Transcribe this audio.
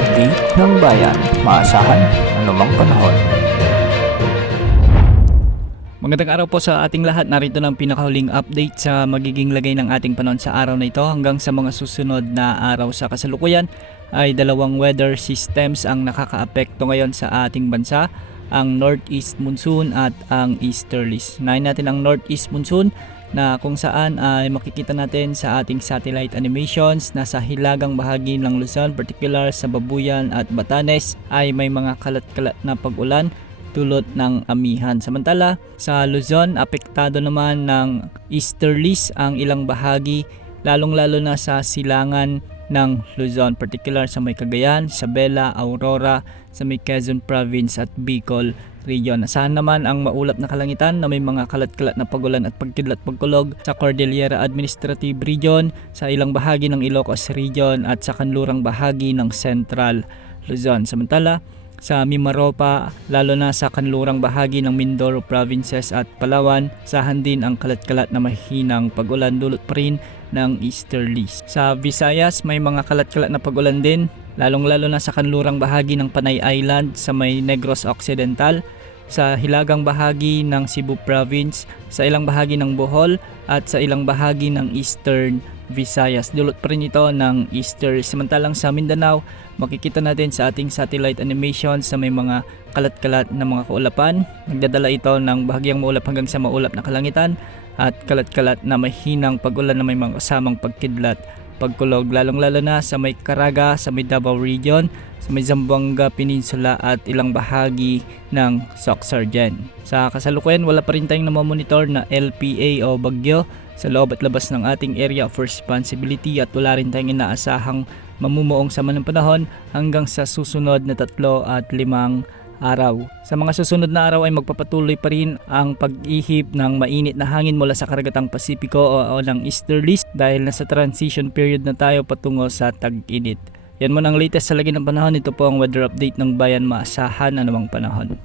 update ng bayan, maasahan anumang panahon. Magandang araw po sa ating lahat. Narito ng pinakahuling update sa magiging lagay ng ating panahon sa araw na ito hanggang sa mga susunod na araw. Sa kasalukuyan ay dalawang weather systems ang nakakaapekto ngayon sa ating bansa, ang northeast monsoon at ang easterlies. Unahin natin ang northeast monsoon na kung saan ay makikita natin sa ating satellite animations na sa hilagang bahagi ng Luzon, particular sa Babuyan at Batanes, ay may mga kalat-kalat na pag-ulan dulot ng amihan. Samantala sa Luzon, apektado naman ng easterlies ang ilang bahagi, lalong-lalo na sa silangan ng Luzon, particular sa may Cagayan, Isabela, Aurora, sa may Quezon Province at Bicol Region. Asahan naman ang maulap na kalangitan na may mga kalat-kalat na pagulan at pagkidlat pagkulog sa Cordillera Administrative Region, sa ilang bahagi ng Ilocos Region at sa kanlurang bahagi ng Central Luzon. Samantala sa Mimaropa, lalo na sa kanlurang bahagi ng Mindoro Provinces at Palawan, sahan din ang kalat-kalat na mahinang pag-ulan dulot pa rin ng easterlies. Sa Visayas, may mga kalat-kalat na pag-ulan din, lalong-lalo na sa kanlurang bahagi ng Panay Island, sa may Negros Occidental, sa hilagang bahagi ng Cebu Province, sa ilang bahagi ng Bohol at sa ilang bahagi ng Eastern Visayas. Dulot pa rin ito ng easter. Samantalang sa Mindanao, makikita natin sa ating satellite animation sa may mga kalat-kalat na mga kaulapan. Nagdadala ito ng bahagyang maulap hanggang sa maulap na kalangitan at kalat-kalat na mahinang pag-ulan na may mga kasamang pagkidlat pagkulog, lalong-lalo na sa may Caraga, sa may Davao Region, sa may Zamboanga Peninsula at ilang bahagi ng Soc-Sargen. Sa kasalukuyan, wala pa rin tayong namamonitor na LPA o bagyo sa loob at labas ng ating area of responsibility at wala rin tayong inaasahang mamumuong sama ng panahon hanggang sa susunod na 3 at 5 araw. Sa mga susunod na araw ay magpapatuloy pa rin ang pag-ihip ng mainit na hangin mula sa karagatang Pasipiko o ng easterlies dahil nasa transition period na tayo patungo sa tag-init. Yan mo ang latest sa lagi ng panahon. Ito po ang weather update ng bayan, maasahan anumang panahon.